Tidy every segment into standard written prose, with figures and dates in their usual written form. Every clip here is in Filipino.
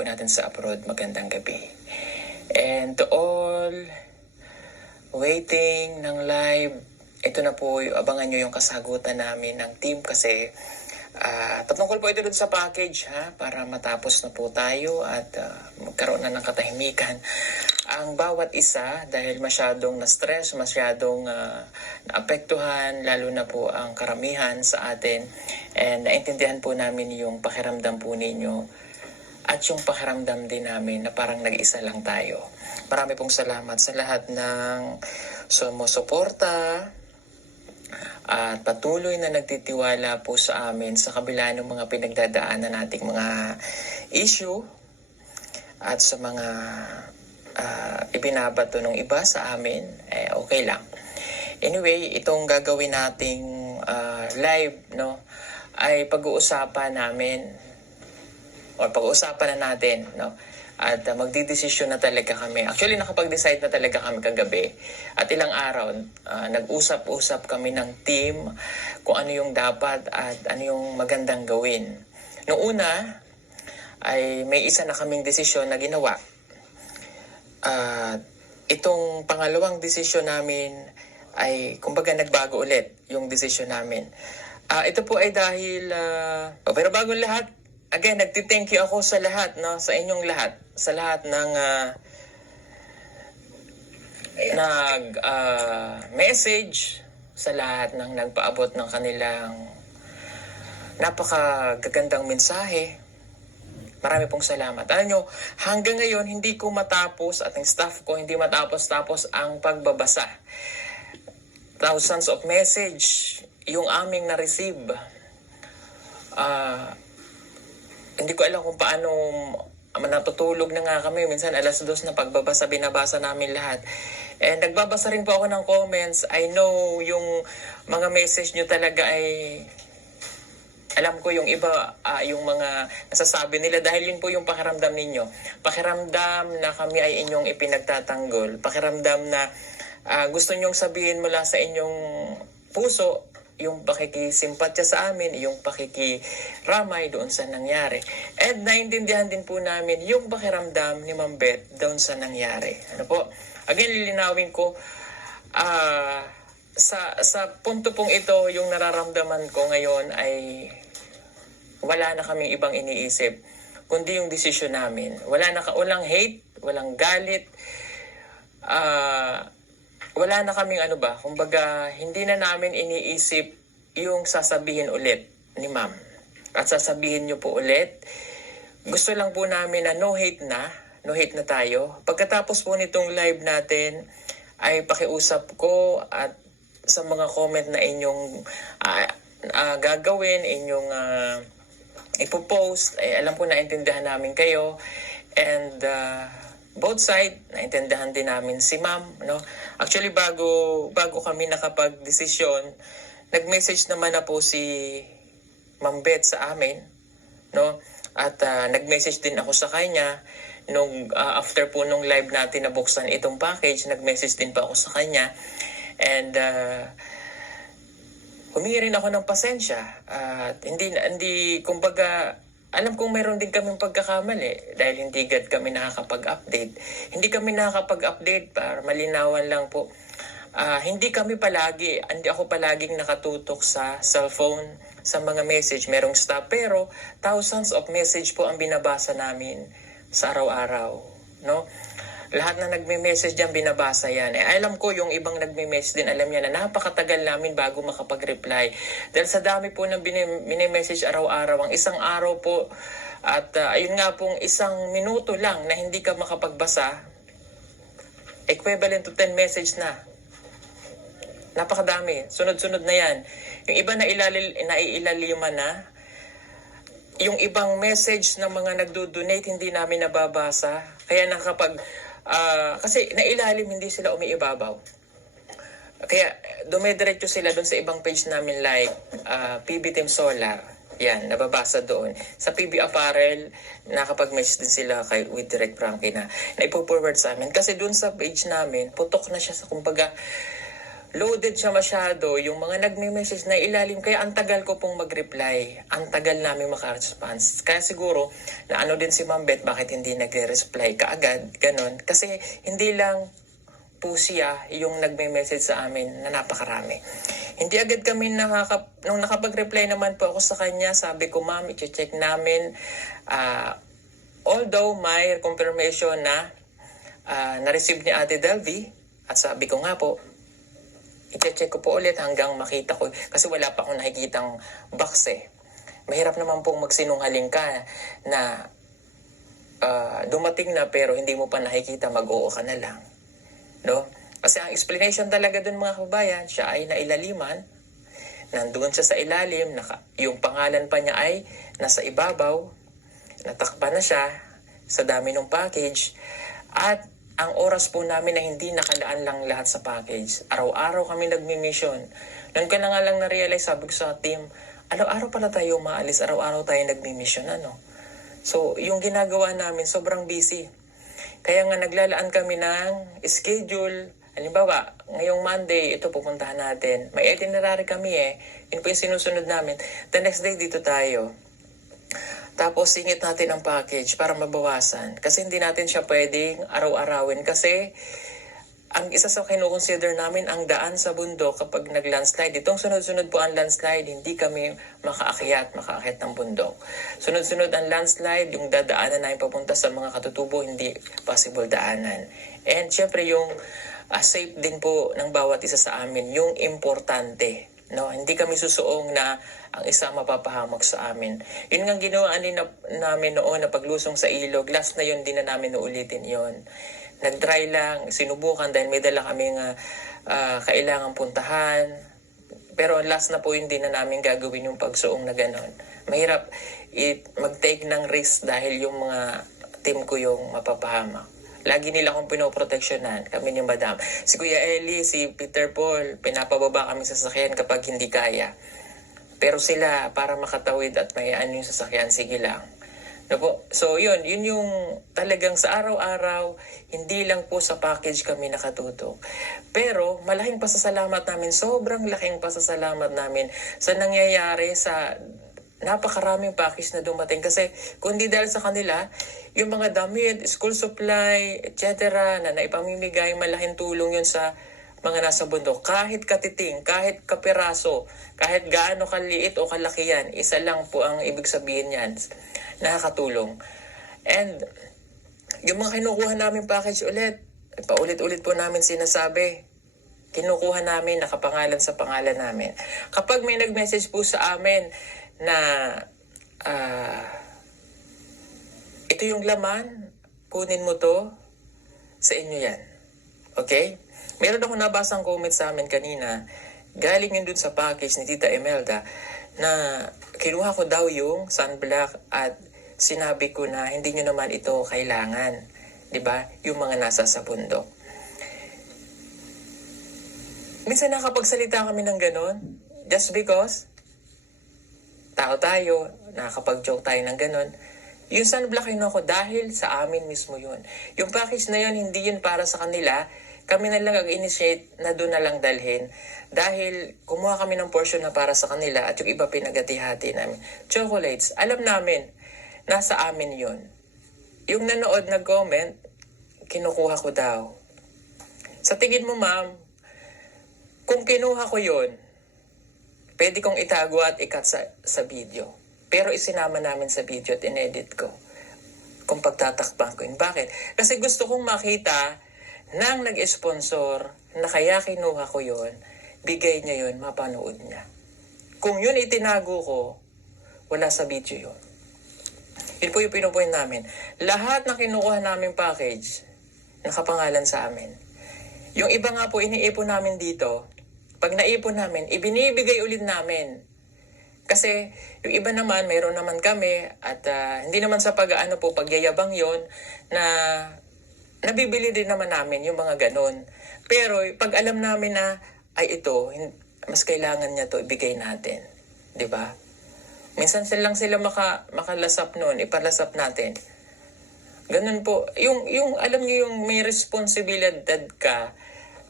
po natin sa abroad, magandang gabi. And to all waiting ng live, ito na po, abangan nyo yung kasagutan namin ng team kasi patungkol po ito dun sa package para matapos na po tayo at magkaroon na ng katahimikan ang bawat isa dahil masyadong na-stress, masyadong naapektuhan, lalo na po ang karamihan sa atin. And naintindihan po namin yung pakiramdam po ninyo at yung pakiramdam din namin na parang nag-isa lang tayo. Marami pong salamat sa lahat ng sumusuporta at patuloy na nagtitiwala po sa amin sa kabila ng mga pinagdadaanan nating mga issue at sa mga ibinabato ng iba sa amin, okay lang. Anyway, itong gagawin nating live, no, ay pag-uusapan namin o pag-uusapan na natin, no, at magdidesisyon na talaga kami. Actually, nakapag-decide na talaga kami kagabi. At ilang araw, nag-usap-usap kami ng team kung ano yung dapat at ano yung magandang gawin. Noong una, ay may isa na kaming desisyon na ginawa. Itong pangalawang desisyon namin ay, kumbaga, nagbago ulit yung desisyon namin. Ito po ay dahil, pero bago lahat, again, nagti-thank you ako sa lahat, no, sa inyong lahat, sa lahat ng message, sa lahat ng nagpaabot ng kanilang napakagagandang mensahe. Marami pong salamat. Alam nyo, hanggang ngayon, hindi ko matapos at ang staff ko hindi matapos-tapos ang pagbabasa. Thousands of message yung aming na-receive. Hindi ko alam kung paano natutulog na nga kami. Minsan 2:00 na pagbabasa, binabasa namin lahat. And nagbabasa rin po ako ng comments. I know yung mga message nyo talaga ay... Alam ko yung iba, yung mga nasasabi nila dahil yun po yung pakiramdam ninyo. Pakiramdam na kami ay inyong ipinagtatanggol. Pakiramdam na gusto nyong sabihin mula sa inyong puso yung pakikisimpatya sa amin, yung pakikiramay doon sa nangyari. And naintindihan din po namin yung pakiramdam ni Ma'am Beth doon sa nangyari. Ano po? Again, lilinawin ko, sa punto pong ito, yung nararamdaman ko ngayon ay wala na kaming ibang iniisip kundi yung desisyon namin. Walang hate, walang galit, wala na kaming kumbaga hindi na namin iniisip yung sasabihin ulit ni Ma'am. At sasabihin nyo po ulit, gusto lang po namin na no hate na tayo. Pagkatapos po nitong live natin ay pakiusap ko at sa mga comment na inyong gagawin, inyong ipopost, alam ko naintindihan namin kayo. And both side, naintindihan din namin si Ma'am, no? Actually, bago kami nakapag-desisyon, nag-message naman na po si Ma'am Beth sa amin, no? At nag-message din ako sa kanya. Nung after po nung live natin na buksan itong package, nag-message din pa ako sa kanya. And humingi rin ako ng pasensya at hindi kumbaga alam kong mayroon din kaming pagkakamali dahil hindi agad kami nakakapag-update. Hindi kami nakakapag-update para malinawan lang po. Hindi ako palaging nakatutok sa cellphone, sa mga message, merong stop. Pero thousands of message po ang binabasa namin sa araw-araw, no? Lahat na nagme-message diyan binabasa yan. Alam ko yung ibang nagme-message din, alam niya na napakatagal namin bago makapag-reply. Dahil sa dami po ng bine-message araw-araw, ang isang araw po at ayun nga pong 1 minuto lang na hindi ka makapagbasa, equivalent to 10 message na. Napakadami. Sunod-sunod na yan. Yung iba na naiilaliman na. Yung ibang message ng mga nagdo-donate hindi namin nababasa. Kaya kasi nailalim, hindi sila umiibabaw. Kaya dumidiretso sila doon sa ibang page namin like PB Team Solar. Yan, nababasa doon. Sa PB Apparel, nakapag-message din sila with Direct Frankie na ipo-forward sa amin. Kasi doon sa page namin, putok na siya sa kumbaga, loaded siya masyado, yung mga nagme-message na ilalim, kaya ang tagal ko pong mag-reply. Ang tagal namin maka-response. Kaya siguro, na ano din si Ma'am Beth, bakit hindi nagre-reply kaagad, ganun. Kasi hindi lang po siya yung nagme-message sa amin na napakarami. Hindi agad kami nung nakapag-reply naman po ako sa kanya, sabi ko, ma'am, i-check namin. Although may confirmation na na-receive ni Ate Delvy, at sabi ko nga po, i-check ko po ulit hanggang makita ko. Kasi wala pa akong nakikitang box eh. Mahirap naman pong magsinungaling ka na dumating na pero hindi mo pa nakikita, mag-oo ka na lang. No? Kasi ang explanation talaga dun mga kabayan, siya ay nailaliman. Nandun siya sa ilalim, yung pangalan pa niya ay nasa ibabaw. Natakpan na siya sa dami ng package. At ang oras po namin na hindi nakalaan lang lahat sa package. Araw-araw kami nagmi-mission. Noon ko na nga lang na-realize, sabi ko sa team, araw-araw pala tayo maalis, araw-araw tayo nagmi-mission, ano? So, yung ginagawa namin, sobrang busy. Kaya nga naglalaan kami ng schedule. Halimbawa, ngayong Monday, ito pupuntahan natin. May itinerary kami eh. Yun po yung sinusunod namin. The next day, dito tayo. Tapos singit natin ang package para mabawasan. Kasi hindi natin siya pwedeng araw-arawin. Kasi ang isa sa kinukonsider namin ang daan sa bundok kapag nag-landslide. Itong sunod-sunod po ang landslide, hindi kami makaakyat ng bundok. Sunod-sunod ang landslide, yung dadaanan namin papunta sa mga katutubo, hindi possible daanan. And syempre yung safe din po ng bawat isa sa amin, yung importante. No, hindi kami susuong na ang isa mapapahamak sa amin. Yun nga ginawa namin noon na paglusong sa ilog. Last na yun, din na namin uulitin yun. Nag-try lang, sinubukan dahil may dala kaming kailangang puntahan. Pero last na po yun, din na namin gagawin yung pagsuong na ganon. Mahirap mag-take ng risk dahil yung mga team ko yung mapapahamak. Lagi nila akong pinoproteksyonan, kami ni Madam. Si Kuya Eli, si Peter Paul, pinapababa kami sa sasakyan kapag hindi kaya. Pero sila, para makatawid at may yung sasakyan, sige lang. No po? So yun yung talagang sa araw-araw, hindi lang po sa package kami nakatutok. Pero malaking pasasalamat namin, sobrang laking pasasalamat namin sa nangyayari sa napakaraming package na dumating. Kasi kung di dahil sa kanila, yung mga damit, school supply, etc. na naipamimigay, malaking tulong yun sa mga nasa bundok. Kahit katiting, kahit kapiraso, kahit gaano kaliit o kalaki yan, isa lang po ang ibig sabihin yan. Nakakatulong. And yung mga kinukuha namin package ulit, paulit-ulit po namin sinasabi, kinukuha namin, nakapangalan sa pangalan namin. Kapag may nag-message po sa amin na ito yung laman, kunin mo to, sa inyo yan. Okay? Meron ako nabasang comment sa amin kanina, galing yun dun sa package ni Tita Imelda, na kinuha ko daw yung sunblock at sinabi ko na hindi nyo naman ito kailangan. 'Di ba? Yung mga nasa sa bundok. Minsan nakapagsalita kami ng ganon, just because tao tayo, nakakapag-joke tayo ng ganon. Yung sunblock yun ako dahil sa amin mismo yun. Yung package na yun, hindi yun para sa kanila. Kami na lang nag-initiate na doon na lang dalhin. Dahil kumuha kami ng portion na para sa kanila at yung iba pinagati-hati namin. Chocolates, alam namin, nasa amin yun. Yung nanood na comment, kinukuha ko daw. Sa tingin mo, ma'am, kung kinuha ko yun, pwede kong itago at ikat sa video. Pero isinama namin sa video at inedit ko. Kung pagtatakpan ko yun. Bakit? Kasi gusto kong makita nang nag-sponsor na kaya kinuha ko yun, bigay niya yun, mapanood niya. Kung yun itinago ko, wala sa video yun. Yun po yung pinupoint namin. Lahat na kinukuha namin package, nakapangalan sa amin. Yung iba nga po, iniipon namin dito. Pag naipon namin, ibinibigay ulit namin. Kasi yung iba naman, mayroon naman kami at hindi naman sa pag-ano po, pagyayabang yon na nabibili din naman namin yung mga ganon. Pero pag alam namin na ay ito, mas kailangan niya to ibigay natin. 'Di ba? Minsan sila makalasap noon, ipalasap natin. Ganun po. Yung alam niyo yung may responsibilidad ka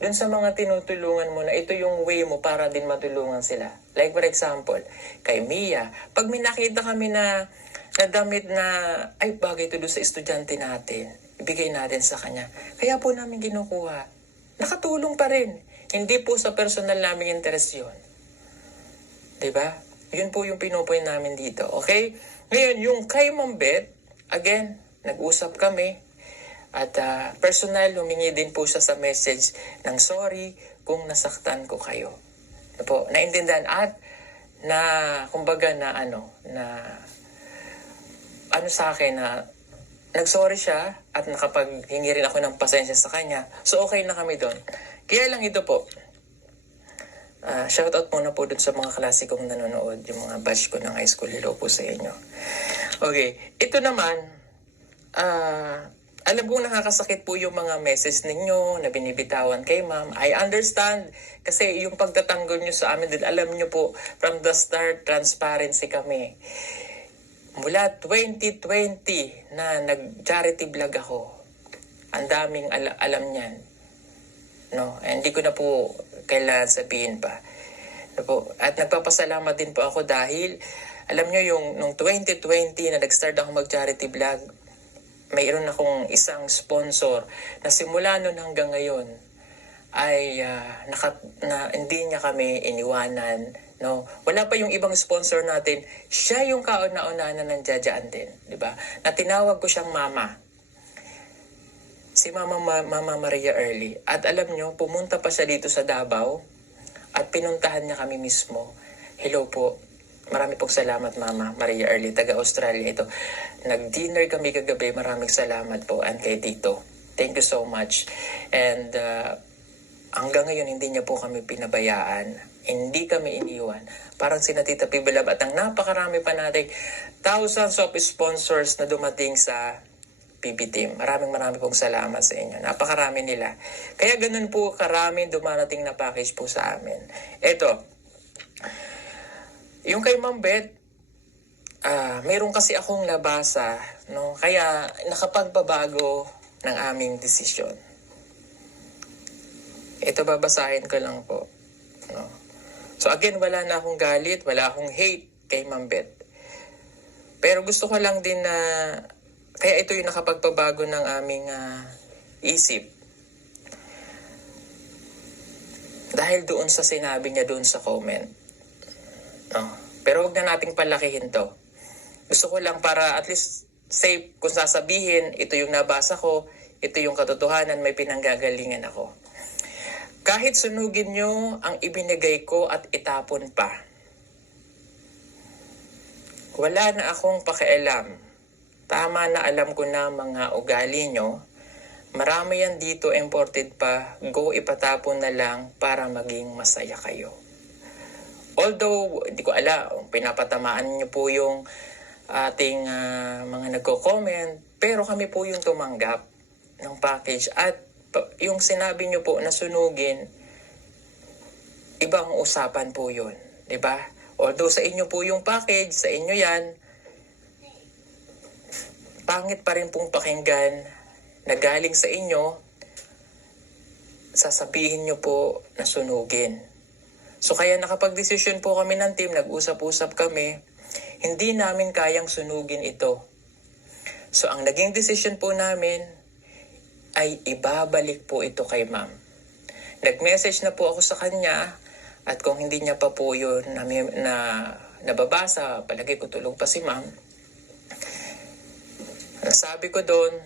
dun sa mga tinutulungan mo na ito yung way mo para din matulungan sila. Like for example, kay Mia, pag may nakita kami na damit na, ay bagay ito doon sa estudyante natin, ibigay natin sa kanya. Kaya po namin kinukuha. Nakatulong pa rin. Hindi po sa personal naming interest yun. Diba? Yun po yung pinupoint namin dito. Okay? Ngayon, yung kay Ma'am Beth, again, nag-usap kami. At personal, humingi din po siya sa message ng sorry kung nasaktan ko kayo. Po, naintindihan at na kumbaga na sa akin na nagsorry siya at nakapaghingi rin ako ng pasensya sa kanya. So okay na kami doon. Kaya lang ito po, shoutout muna po dun sa mga klase kong nanonood, yung mga batch ko ng high school. Hello po sa inyo. Okay, ito naman, alam kong nakakasakit po yung mga message ninyo na binibitawan kay ma'am. I understand kasi yung pagtatanggol nyo sa amin din, alam nyo po, from the start, transparency kami. Mula 2020 na nag-charity vlog ako, ang daming alam niyan. No? Hindi ko na po kailangan sabihin pa. No po? At nagpapasalamat din po ako dahil, alam nyo yung nung 2020 na nag-start ako mag-charity vlog, mayroon akong isang sponsor na simula nun hanggang ngayon ay hindi niya kami iniwanan. No, wala pa yung ibang sponsor natin. Siya yung kauna-una na nandiyan din, 'di ba? Na tinawag ko siyang mama. Si Mama Maria Early. At alam nyo, pumunta pa siya dito sa Davao at pinuntahan niya kami mismo. Hello po. Marami pong salamat Mama Maria Early, taga Australia ito. Nag-dinner kami kagabi. Maraming salamat po and kay Tito. Thank you so much. And hanggang ngayon hindi niya po kami pinabayaan. Hindi kami iniwan. Parang sina Tita Pibilab at ang napakarami pa nating thousands of sponsors na dumating sa PB Team. Maraming pong salamat sa inyo. Napakarami nila. Kaya ganun po karami dumarating na package po sa amin. Ito, yung kay Ma'am Beth, mayroon kasi akong nabasa, no? Kaya nakapagbabago ng aming desisyon. Ito babasahin ko lang po. No? So again, wala na akong galit, wala akong hate kay Ma'am Beth. Pero gusto ko lang din na, kaya ito yung nakapagpabago ng aming isip. Dahil doon sa sinabi niya doon sa comment. No? Pero wag na nating palakihin to. Gusto ko lang para at least safe kung sasabihin, ito yung nabasa ko, ito yung katotohanan, may pinanggagalingan ako. Kahit sunugin nyo ang ibinigay ko at itapon pa, wala na akong pakialam. Tama na alam ko na mga ugali nyo. Marami yan dito imported pa. Go ipatapon na lang para maging masaya kayo. Although, hindi ko alam, pinapatamaan nyo po yung ating mga nagko-comment. Pero kami po yung tumanggap ng package. At yung sinabi nyo po na sunugin, ibang usapan po yun. Diba? Although sa inyo po yung package, sa inyo yan, pangit pa rin pong pakinggan na galing sa inyo, sasabihin nyo po na sunugin. So kaya nakapag-desisyon po kami ng team, nag-usap-usap kami, hindi namin kayang sunugin ito. So ang naging desisyon po namin ay ibabalik po ito kay ma'am. Nag-message na po ako sa kanya at kung hindi niya pa po yun na nababasa, palagi ko tulong pa si ma'am. Sabi ko doon,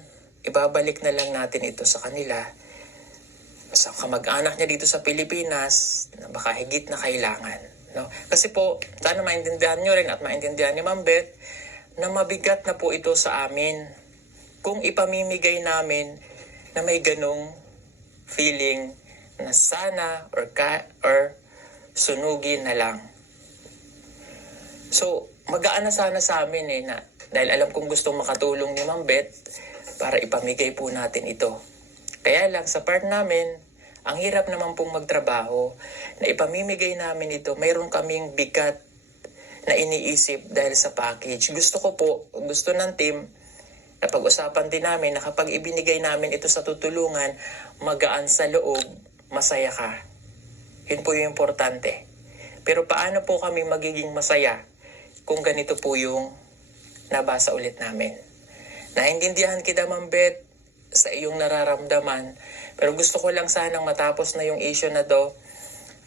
ibabalik na lang natin ito sa kanila. Sa kamag-anak niya dito sa Pilipinas na baka higit na kailangan. No? Kasi po, sana maintindihan nyo rin at maintindihan ni Ma'am Beth na mabigat na po ito sa amin kung ipamimigay namin na may ganong feeling na sana or sunugin na lang. So, magaan na sana sa amin na dahil alam kong gustong makatulong ni Ma'am Beth para ipamigay po natin ito. Kaya lang sa part namin, ang hirap naman pong magtrabaho na ipamimigay namin ito. Mayroon kaming bigat na iniisip dahil sa package. Gusto ng team na pag-usapan din namin na kapag ibinigay namin ito sa tutulungan, magaan sa loob, masaya ka. Yun po yung importante. Pero paano po kami magiging masaya kung ganito po yung nabasa ulit namin? Naintindihan kita, Ma'am Beth, sa iyong nararamdaman. Pero gusto ko lang sanang matapos na yung issue na to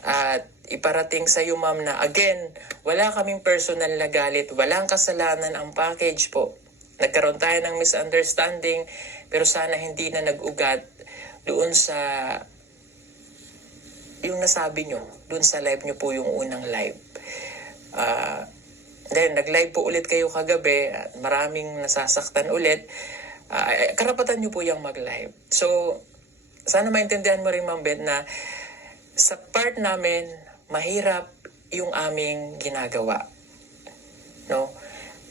at iparating sa iyo, ma'am, na again, wala kaming personal na galit, walang kasalanan ang package po. Nagkaroon tayo ng misunderstanding, pero sana hindi na nag-ugat doon sa yung nasabi nyo, doon sa live nyo po, yung unang live. Then, nag-live po ulit kayo kagabi at maraming nasasaktan ulit. Karapatan nyo po yung mag-live. So, sana maintindihan mo rin, Ma'am Beth, na sa part namin, mahirap yung aming ginagawa. No?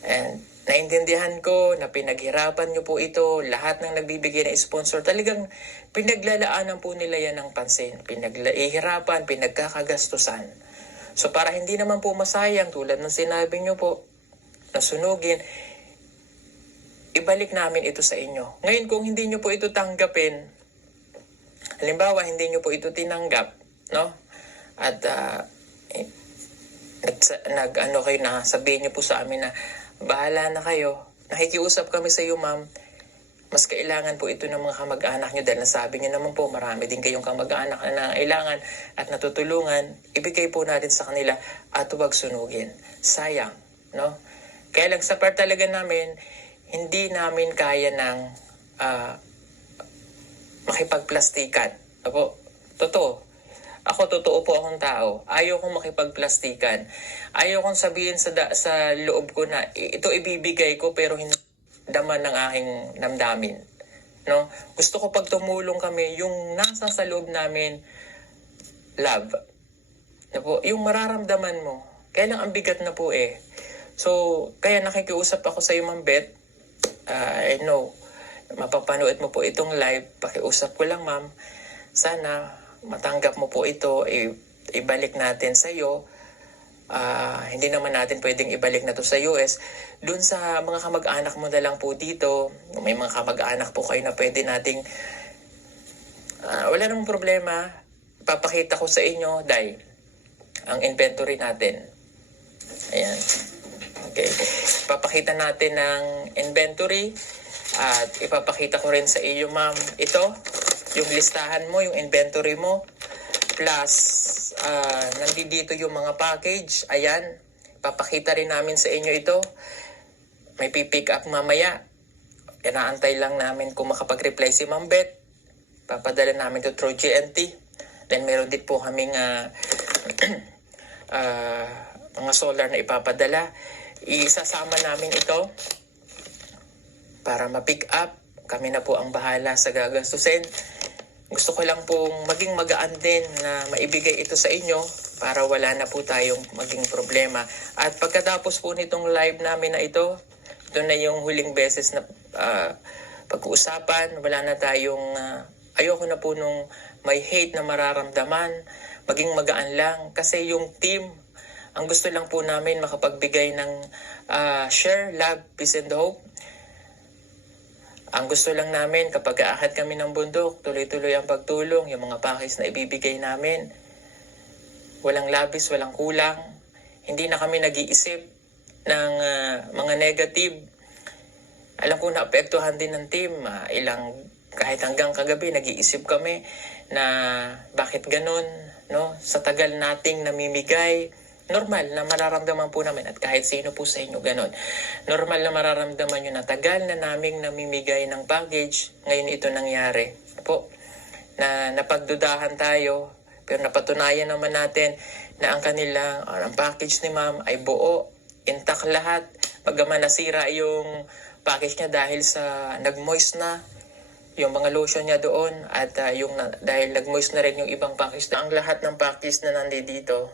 And naintindihan ko na pinaghirapan nyo po ito, lahat ng nagbibigay ng sponsor, talagang pinaglalaanan po nila yan ng pansin. Pinaghirapan, pinagkakagastusan. So para hindi naman po masayang, tulad ng sinabi nyo po, nasunugin, ibalik namin ito sa inyo. Ngayon, kung hindi nyo po ito tanggapin, halimbawa, hindi nyo po ito tinanggap, no? At nag-ano kayo na, sabihin nyo po sa amin na, bahala na kayo, nakikiusap kami sa iyo, ma'am, mas kailangan po ito ng mga kamag-anak nyo dahil nasabi nyo naman po, marami din kayong kamag-anak na kailangan at natutulungan, ibigay po natin sa kanila at huwag sunugin. Sayang, no? Kaya lang sa part talaga namin, hindi namin kaya ng makipagplastikan. Ako, totoo. Ako, totoo po akong tao. Ayaw kong makipagplastikan. Ayaw kong sabihin sa loob ko na ito ibibigay ko pero hindi daman ng aking damdamin. No? Gusto ko pag tumulong kami, yung nasa sa loob namin, love. Na po, yung mararamdaman mo. Kaya lang ang bigat na po eh. So, kaya nakikiusap ako sa iyo, Ma'am Beth. I know, mapapanood mo po itong live. Pakiusap ko lang, ma'am. Sana matanggap mo po ito, ibalik natin sa iyo. Hindi naman natin pwedeng ibalik na to sa US. Doon sa mga kamag-anak mo na lang po dito, may mga kamag-anak po kayo na pwede nating wala namang problema. Papakita ko sa inyo dahil ang inventory natin. Ayan. Okay. Papakita natin ng inventory at ipapakita ko rin sa iyo, ma'am, ito, yung listahan mo, yung inventory mo, plus nandito yung mga package. Ayan, papakita rin namin sa inyo ito. May pipick up mamaya. Inaantay lang namin kung makapag-reply si Ma'am Beth. Papadala namin to through GNT. Then meron din po kaming mga solar na ipapadala. Isasama namin ito para ma-pick up. Kami na po ang bahala sa gagastusin. Gusto ko lang pong maging magaan din na maibigay ito sa inyo para wala na po tayong maging problema. At pagkatapos po nitong live namin na ito na yung huling beses na pag-uusapan. Wala na tayong, ayoko na po nung may hate na mararamdaman. Maging magaan lang. Kasi yung team, ang gusto lang po namin makapagbigay ng share, love, peace and hope. Ang gusto lang namin kapag aahad kami ng bundok, tuloy-tuloy ang pagtulong, yung mga package na ibibigay namin. Walang labis, walang kulang. Hindi na kami nag-iisip ng mga negative. Alam ko naapektuhan din ng team. Kahit hanggang kagabi, nag-iisip kami na bakit ganun, no? Sa tagal nating namimigay, normal na mararamdaman po namin at kahit sino po sa inyo ganun. Normal na mararamdaman nyo na tagal na naming namimigay ng package, ngayon ito nangyari. Po, na napagdudahan tayo, pero napatunayan naman natin na ang package ni ma'am ay buo, intact lahat. Bagaman nasira yung package niya dahil sa nag-moist na yung mga lotion niya doon at dahil nag-moist na rin yung ibang package na ang lahat ng package na nandito.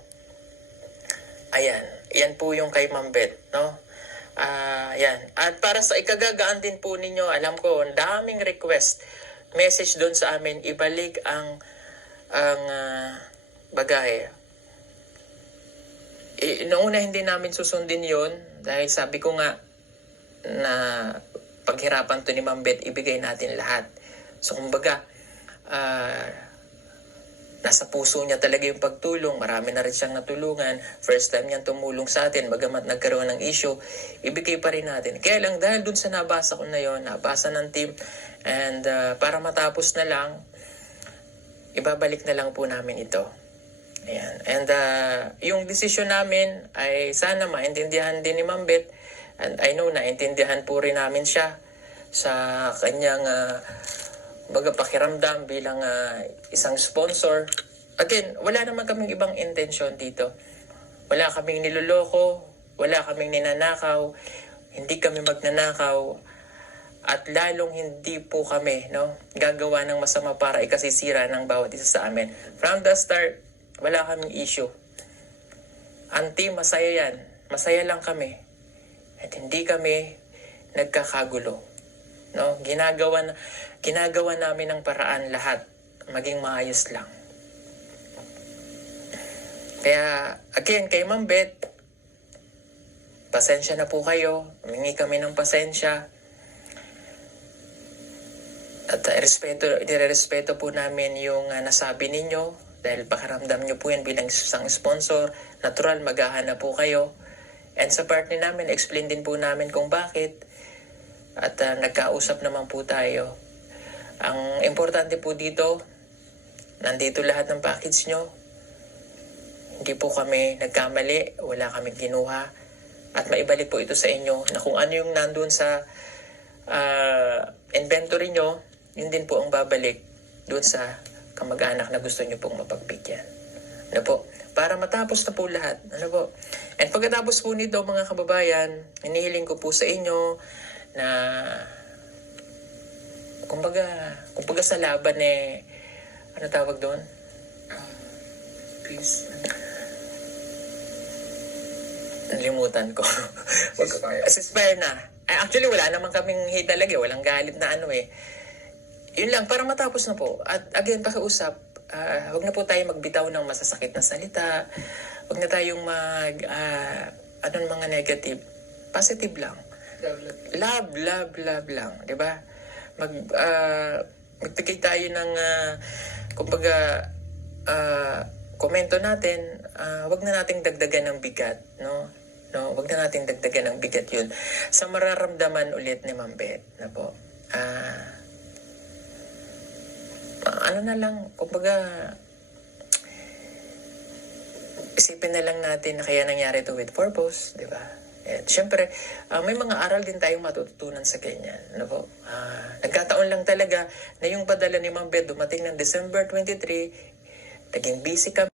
Ayan, yan po yung kay Ma'am Beth, no? Yan. At para sa ikagagaan din po ninyo, alam ko, ang daming request, message doon sa amin, ibalik ang bagahe. Noong una hindi namin susundin yon dahil sabi ko nga na paghirapan to ni Ma'am Beth, ibigay natin lahat. So kumbaga, nasa puso niya talaga yung pagtulong. Marami na rin siyang natulungan. First time niyang tumulong sa atin, bagamat nagkaroon ng issue, ibigay pa rin natin. Kaya lang, dahil dun sa nabasa ko na yon, nabasa ng team, and para matapos na lang, ibabalik na lang po namin ito. Ayan. And yung decision namin ay sana maintindihan din ni Ma'am Beth, and I know naintindihan po rin namin siya sa kanyang pakiramdam bilang isang sponsor. Again, wala naman kaming ibang intention dito. Wala kaming niloloko, wala kaming ninanakaw, hindi kami magnanakaw, at lalong hindi po kami gagawa ng masama para ikasisira ng bawat isa sa amin. From the start, wala kaming issue. Ang team, masaya yan. Masaya lang kami. At hindi kami nagkakagulo. Ginagawa namin ng paraan lahat. Maging maayos lang. Kaya, again, kay Ma'am Beth, pasensya na po kayo. Humingi kami ng pasensya. At irerespeto po namin yung nasabi ninyo. Dahil pakiramdam nyo po yan bilang isang sponsor. Natural, maghahanap po kayo. And sa partner namin, explain din po namin kung bakit. At nagkausap naman po tayo. Ang importante po dito, nandito lahat ng package nyo. Hindi po kami nagkamali, wala kaming kinuha. At maibalik po ito sa inyo na kung ano yung nandun sa inventory nyo, yun din po ang babalik doon sa kamag-anak na gusto nyo pong mapagbigyan. Ano po? Para matapos na po lahat. Ano po? And pagkatapos po nito, mga kababayan, hinihiling ko po sa inyo na kumbaga sa laban ano tawag doon? Please. Nalimutan ko. Ceasefire na. Actually, wala naman kaming hate talaga. Walang galit na Yun lang, para matapos na po. At again, pakiusap, huwag na po tayo magbitaw ng masasakit na salita. Huwag na tayong mga negative. Positive lang. Love lang, 'di ba? Magbigay tayo ng komento natin, wag na nating dagdagan ng bigat, wag na nating dagdagan ng bigat 'yun. Sa mararamdaman ulit ni Ma'am Beth, na po. Isipin na lang natin na kaya nangyari ito with purpose, 'di ba? At syempre, may mga aral din tayong matututunan sa ganyan. Nagkataon lang talaga na yung padala ni Ma'am Beth dumating ng December 23, naging busy kami.